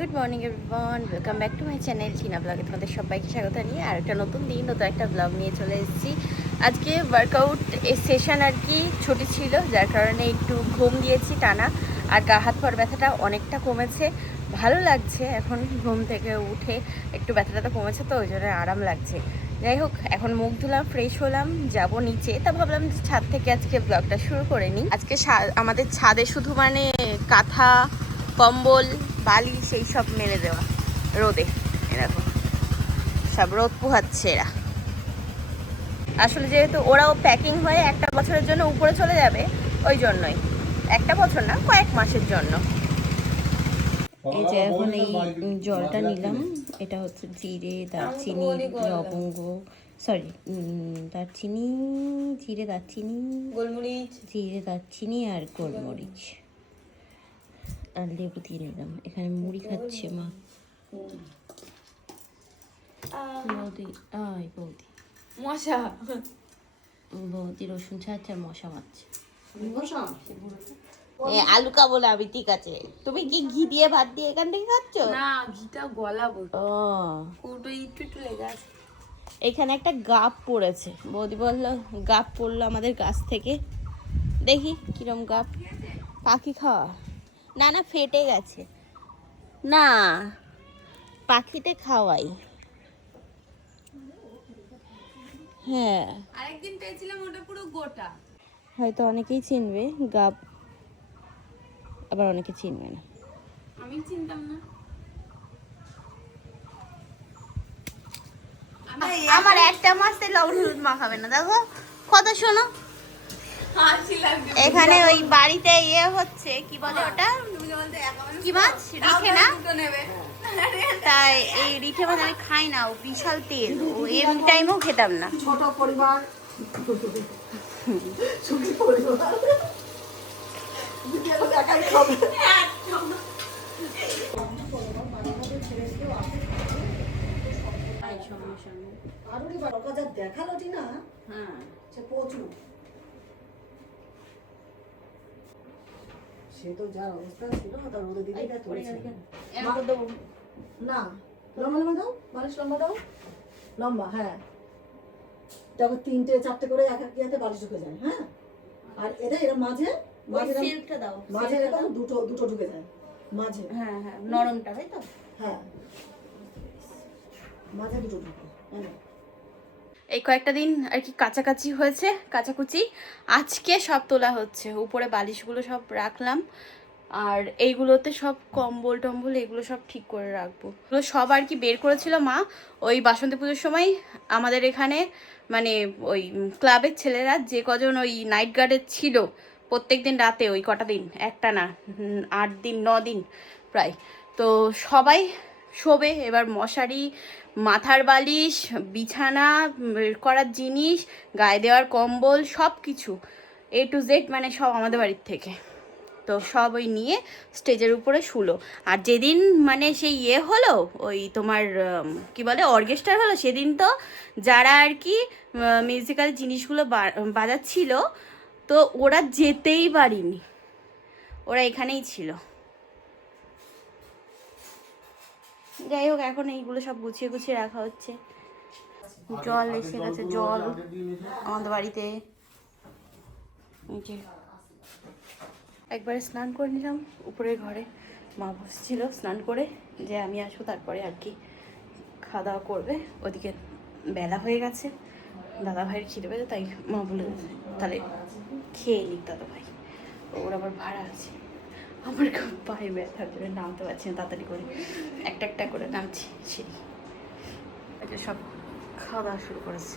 Good morning everyone, welcome back to my channel Tina ব্লগে। তোমাদের সবাইকে স্বাগত নিয়ে আর একটা নতুন দিন, নতুন একটা ব্লগ নিয়ে চলে এসেছি। আজকে ওয়ার্কআউট সেশন আর কি ছুটি ছিল, যার কারণে একটু ঘুম দিয়েছি টানা। আর গা হাত পার ব্যথাটা অনেকটা কমেছে, ভালো লাগছে। এখন ঘুম থেকে উঠে একটু ব্যথাটা তো কমেছে, তো ওই জন্য আরাম লাগছে। যাই হোক, এখন মুখ ধুলাম, ফ্রেশ হলাম, যাব নিচে। তা ভাবলাম যে ছাদ থেকে আজকে ব্লগটা শুরু করে নিই। আজকে আমাদের ছাদে শুধু মানে কাঁথা, কম্বল, বালি সেই সব মেলে দেওয়া রোদে। এরকম সব রোদ পোহাচ্ছে এরা। আসলে যেহেতু ওরাও প্যাকিং হয়ে একটা বছরের জন্য উপরে চলে যাবে, ওই জন্যই। একটা বছর না, কয়েক মাসের জন্য। এই যে এখন এই জলটা নিলাম, এটা হচ্ছে জিরে, দারচিনি, লবঙ্গ, সরি দারচিনি, জিরে, দারচিনি, গোলমরিচ, জিরে, দারচিনি আর গোলমরিচ, আর লেবু দিয়ে নিলাম। এখানে মুড়ি খাচ্ছে মা। বৌদি, বৌদি মশা, বৌদি রসুন ছাড়ছে আর মশা মারছে। আলু কা বলে আমি, ঠিক আছে। তুমি কি ঘি দিয়ে ভাত দিয়ে এখান থেকে খাচ্ছ? না, ঘিটা গলাবো। ও, ওটা একটু লেগে আছে। এখানে একটা গাপ পড়েছে, বৌদি বললো গাপ পড়লো আমাদের গাছ থেকে। দেখি কিরম গাপ। পাখি খাওয়া? না না, ফেটে গেছে। না, পাখিতে খাওয়াই। হ্যাঁ, আরেকদিন পেয়েছিলাম, ওটা পুরো গোটা। হয়তো অনেকেই চিনবে গাব, আবার অনেকে চিনবে না। আমি চিনতাম না। আমার একটা মাসে লবণ হলুদ মাখাবে না, দেখো কথা শোনো। এখানে ওই বাড়িতে ইয়ে হচ্ছে, কি বলে ওটা, কি মাছ, রিঠে না? তাই এই রিঠে মাছ আমি খাই না, ও বিশাল তেল, ও এমনি টাইমেও খেতাম না। ছোট পরিবার, সুখী পরিবার, একাই খাবে। দেখালো না, হ্যাঁ, সে প্রচুর, সে তো যার অবস্থা ছিল তার রোদে দিকে না। লম্বা লম্বা দাও, বালিশ লম্বা দাও, লম্বা, হ্যাঁ। তারপর 3-4টে করে এক এক ইয়াতে বালিশ ঢুকে যায়, হ্যাঁ। আর এটা এর মাঝে সিল্কটা দাও, মাঝে এরকম দুটো ঢুকে যায় মাঝে, হ্যাঁ হ্যাঁ, নরমটা, তাই তো? হ্যাঁ, মাঝে দুটো ঢুকে, হ্যাঁ। এই কয়েকটা দিন আর কি কাছাকাছি হয়েছে, কাচাকুচি। আজকে সব তোলা হচ্ছে, উপরে বালিশগুলো সব রাখলাম, আর এইগুলোতে সব কম্বল টম্বল এগুলো সব ঠিক করে রাখবো। এগুলো সব আর কি বের করেছিল মা ওই বাসন্তী পুজোর সময়। আমাদের এখানে মানে ওই ক্লাবের ছেলেরা যে কজন ওই নাইট গার্ডে ছিল, প্রত্যেক দিন রাতে ওই কটা দিন, একটা না 8 দিন 9 দিন প্রায়, তো সবাই শোবে। এবার মশারি, মাথার বালিশ, বিছানা করার জিনিস, গায়ে দেওয়ার কম্বল, সব কিছু A to Z মানে সব আমাদের বাড়ির থেকে। তো সব ওই নিয়ে স্টেজের উপরে শুলো। আর যেদিন মানে সেই ইয়ে হলো, ওই তোমার কি বলে অর্কেস্ট্রা হলো, সেদিন তো যারা আর কি মিউজিক্যাল জিনিসগুলো বাজাচ্ছিল, তো ওরা যেতেই পারিনি, ওরা এখানেই ছিল। যাই হোক, এখন এইগুলো সব গুছিয়ে গুছিয়ে রাখা হচ্ছে। জল এসে গেছে, জল আমাদের বাড়িতে। একবারে স্নান করে নিলাম উপরের ঘরে, মা বসছিল স্নান করে, যে আমি আসবো তারপরে আর কি খাওয়া দাওয়া করবে। ওদিকে বেলা হয়ে গেছে, দাদা ভাইয়ের খিদে পেয়েছে, তাই মা বলে তাহলে খেয়ে নিক দাদা ভাই, ওর আবার ভাড়া আছে। আমার খুব পায়ে ব্যথার জন্য নামতে পারছি না, তাড়াতাড়ি করে একটা একটা করে নামছি সিঁড়ি। সব খাওয়া দাওয়া শুরু করেছে।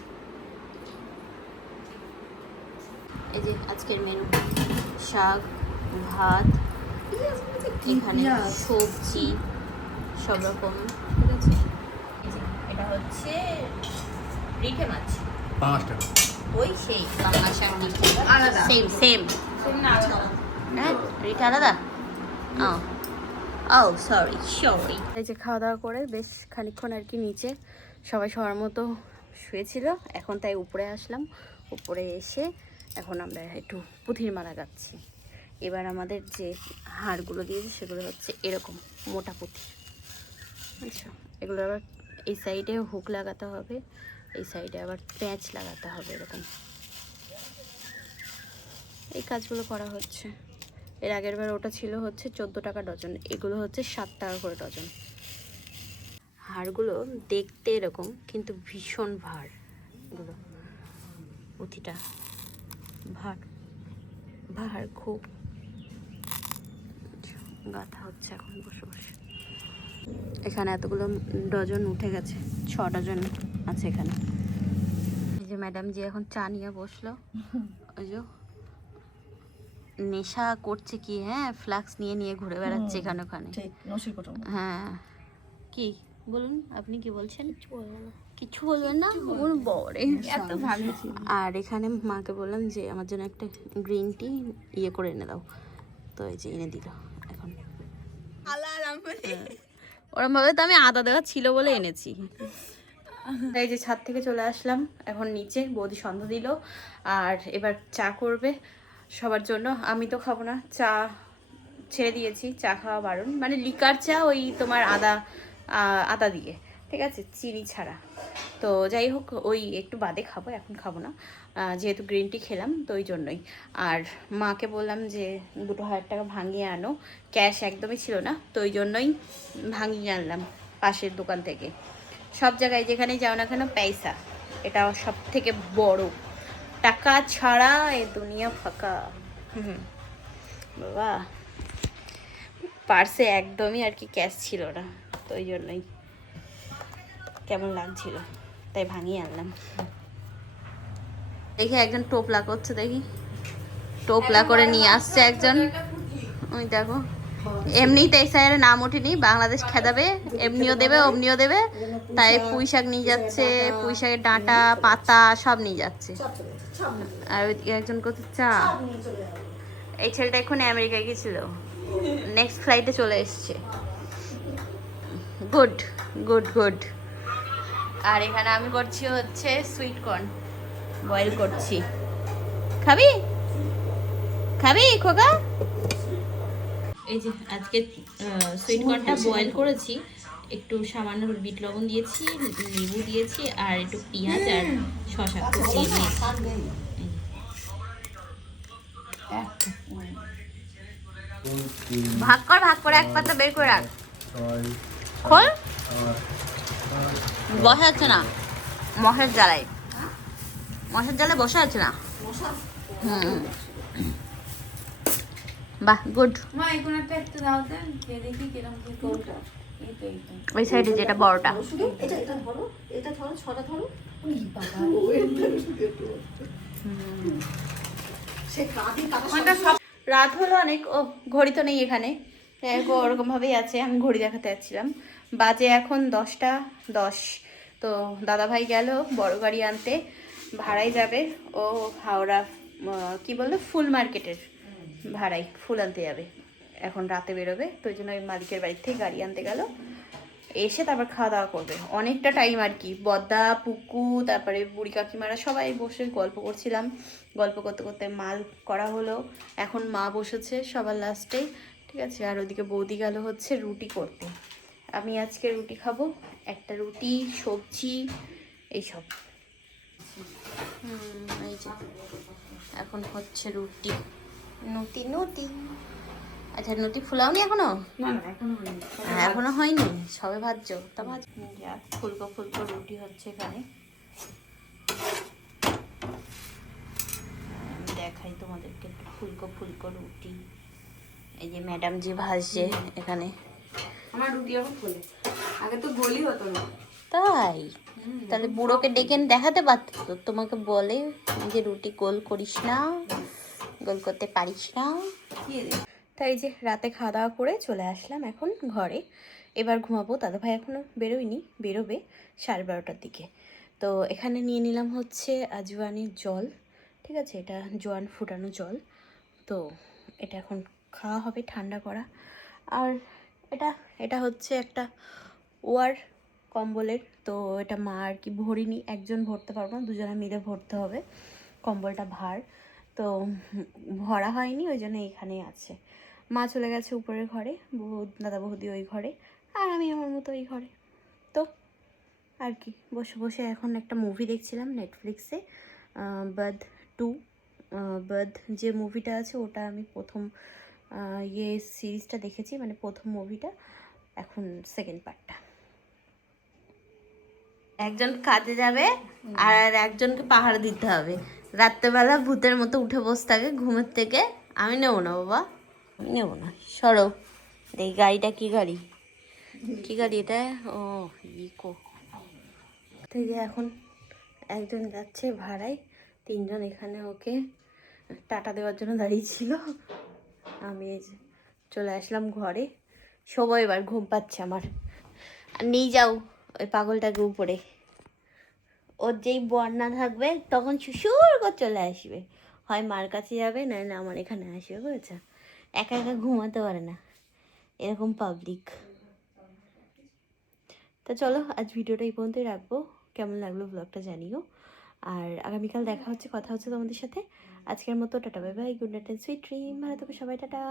এই যে আজকের মেনু, শাক, ভাত, এখানে সবজি সব রকম। এটা হচ্ছে রিঠে মাছ, 5 টাকা। ওই সেই বাংলা শাক, সেম সেম না, রিঠে আলাদা। ও সরি। এই যে খাওয়া দাওয়া করে বেশ খানিকক্ষণ আর কি নিচে সবাই সবার মতো শুয়েছিল, এখন তাই উপরে আসলাম। উপরে এসে এখন আমরা একটু পুঁথির মালা গাচ্ছি। এবার আমাদের যে হাড়গুলো দিয়েছে সেগুলো হচ্ছে এরকম মোটা পুঁথি, আচ্ছা, এগুলো আবার এই সাইডে হুক লাগাতে হবে, এই সাইডে আবার প্যাঁচ লাগাতে হবে, এরকম এই কাজগুলো করা হচ্ছে। এর আগের বার ওটা ছিল হচ্ছে 14 টাকা ডজন, এগুলো হচ্ছে 7 টাকা করে ডজন। হাড়গুলো দেখতে এরকম কিন্তু ভীষণ ভার, এগুলো প্রতিটা ভার ভার খুব। গাঁথা হচ্ছে এখন বসে বসে। এখানে এতগুলো ডজন উঠে গেছে, 6 ডজন আছে এখানে। এই যে ম্যাডাম জি এখন চা নিয়ে বসলো, ওই যে নেশা করছে কি, হ্যাঁ ফ্লাক্স নিয়ে নিয়ে ঘুরে বেড়াচ্ছে এখানে ওখানে। হ্যাঁ, কি বলুন, আপনি কি বলছেন? কিছু বলবেন না, ওর বরে এত ভালো ছিল। আর এখানে মাকে বললাম যে আমার জন্য একটা গ্রিন টি ইয়ে করে এনে দাও, তো এই যে এনে দিল এখন। ওরম ভাবে তো আমি আদা দেওয়া ছিল বলে এনেছি। এই যে ছাদ থেকে চলে আসলাম এখন নিচে, বৌদি সন্ধ্যা দিল আর এবার চা করবে সবার জন্য। আমি তো খাবো না, চা ছেড়ে দিয়েছি, চা খাওয়া বারণ, মানে লিকার চা ওই তোমার আদা দিয়ে, ঠিক আছে, চিনি ছাড়া। তো যাই হোক, ওই একটু বাদে খাবো, এখন খাবো না, যেহেতু গ্রিন টি খেলাম তো ওই জন্যই। আর মাকে বললাম যে 2000 টাকা ভাঙিয়ে আনো, ক্যাশ একদমই ছিল না, তো ওই জন্যই ভাঙিয়ে আনলাম পাশের দোকান থেকে। সব জায়গায় যেখানে যাও না কেন পয়সা, এটা সব থেকে বড়, টাকা ছাড়া এ দুনিয়া ফাঁকা। বাবা পার্সে একদমই আর কি ক্যাশ ছিল না, তো ওই জন্যই কেমন লাগছিল তাই ভাঙিয়ে আনলাম। দেখি একজন টোপলা করছে, দেখি টোপলা করে নিয়ে আসছে একজন, ওই দেখো। এমনিতে এই সাইডে নাম ওঠেনি, বাংলাদেশ খেদাবে, এমনিও দেবে অমনিও দেবে, তাই পুঁই শাক নিয়ে যাচ্ছে, পুঁই শাকের ডাঁটা পাতা সব নিয়ে যাচ্ছে। আর ওইদিকে একজন করছে চা। এই ছেলেটা এখন আমেরিকায় গেছিল, নেক্সট ফ্লাইটে চলে এসছে। Good good good. আর এখানে আমি করছি হচ্ছে সুইট কর্ন বয়েল করছি। খাবি খাবি খোকা? এই যে আজকে সুইট কর্নটা বয়েল করেছি, একটু সামান্য বিট লবণ দিয়েছি, লেবু দিয়েছি আর একটু পেঁয়াজ আর শসা কুচিয়ে দিয়েছি। ভাগ কর, ভাগ করে এক পাতা বের করে রাখ। খোল, বসা যাচ্ছে না মশার জ্বালায়, মশার জ্বালায় বসা যাচ্ছে না। বাহ গুড। মা এই কোণাটা একটু দাও দেন, খেয়ে দেখি কিরকম কি কোনটা। এই তো এইটা। ওই সাইডে যেটা বড়টা। শুধু এটা ধরো, এটা ধরো, ছটা ধরো। ওই বাবা, সে কাঁদি কাটা। রাত হলো অনেক, ও ঘড়ি তো নেই এখানে, ওরকম ভাবেই আছে। আমি ঘড়ি দেখাতে যাচ্ছিলাম, বাজে এখন 10টা 10। তো দাদাভাই গেল বড় গাড়ি আনতে, ভাড়াই যাবে ও হাওড়া, কি বললো, ফুল মার্কেটের ভাড়াই ফুল আনতে যাবে, এখন রাতে বেরোবে, তো ওই জন্য ওই মালিকের বাড়ির থেকে গাড়ি আনতে গেল, এসে তারপর খাওয়া দাওয়া করবে। অনেকটা টাইম আর কি, বদ্দা পুকু তারপরে বুড়ি কাকিমারা সবাই বসে গল্প করছিলাম, গল্প করতে করতে মাল করা হলো। এখন মা বসেছে সবার লাস্টে, ঠিক আছে। আর ওদিকে বৌদি গেল হচ্ছে রুটি করতে, আমি আজকে রুটি খাবো, একটা রুটি সবজি এইসব। এই যে এখন হচ্ছে রুটি, নুটি নুটি। আচ্ছা নুটি ফুলাওনি এখনো? না না এখনো হয়নি। এখনো হয়নি, সবে ভাজছো, তা ভাজ। ফুলকো ফুলকো রুটি হচ্ছে এখানে, দেখাই তোমাদেরকে একটু ফুলকো ফুলকো রুটি। এই যে ম্যাডাম যে ভাজছে এখানে। আমার রুটি এখন ফুলে, আগে তো গোলি হতো না। তাই? তাহলে বুড়োকে ডেকে দেখাতে পারত তো, তোমাকে বলে যে রুটি গোল করিস না, গোল করতে পারিস না। তাই যে রাতে খাওয়া দাওয়া করে চলে আসলাম এখন ঘরে, এবার ঘুমাবো। দাদাভাই এখনও বেরোয়নি, বেরোবে 12:30টার দিকে। তো এখানে নিয়ে নিলাম হচ্ছে আজওয়ানের জল, ঠিক আছে, এটা জোয়ান ফুটানো জল, তো এটা এখন খাওয়া হবে ঠান্ডা করা। আর এটা এটা হচ্ছে একটা ওয়ার কম্বলের, তো এটা মা আর কি ভরিনি, একজন ভরতে পারবো না, দুজনে মিলে ভরতে হবে, কম্বলটা ভার, তো ভরা হয়নি, ওই জন্য এখানেই আছে। মা চলে গেছে উপরের ঘরে, দাদা বৌদি ওই ঘরে, আর আমি আমার মতো এই ঘরে। তো আর কি, বসে বসে এখন একটা মুভি দেখছিলাম নেটফ্লিক্সে, বাদ 2। বাদ যে মুভিটা আছে ওটা আমি প্রথম সিরিজটা দেখেছি, মানে প্রথম মুভিটা, এখন সেকেন্ড পার্টটা। একজন কাজে যাবে আর একজনকে পাহাড় দিতে হবে, রাত্রেবেলা ভূতের মতো উঠে বসে থাকে ঘুমের থেকে। আমি নেবো না বাবা, আমি নেবো না, সরো। এই গাড়িটা কি গাড়ি, কি গাড়ি এটা? ও ইকো। থেকে এখন একজন যাচ্ছে ভাড়ায়, তিনজন এখানে ওকে টাটা দেওয়ার জন্য দাঁড়িয়েছিল। আমি এই যে চলে আসলাম ঘরে, সবাই এবার ঘুম পাচ্ছে আমার। আর নিয়ে যাও ওই পাগলটাকে উপরে, ওর যেই বন্যা থাকবে তখন শুশুর করে চলে আসবে, হয় মার কাছে যাবে নাহলে আমার এখানে আসবে, বুঝেছো? একা একা ঘুমাতে পারে না, এরকম পাবলিক। তা চলো আজ ভিডিওটা এই পর্যন্তই রাখবো, কেমন লাগলো ব্লগটা জানিও। আর আগামীকাল দেখা হচ্ছে, কথা হচ্ছে তোমাদের সাথে। আজকের মতো ta ta, bye bye, good night and sweet dream, ভালো থেকো সবাই, টাটা।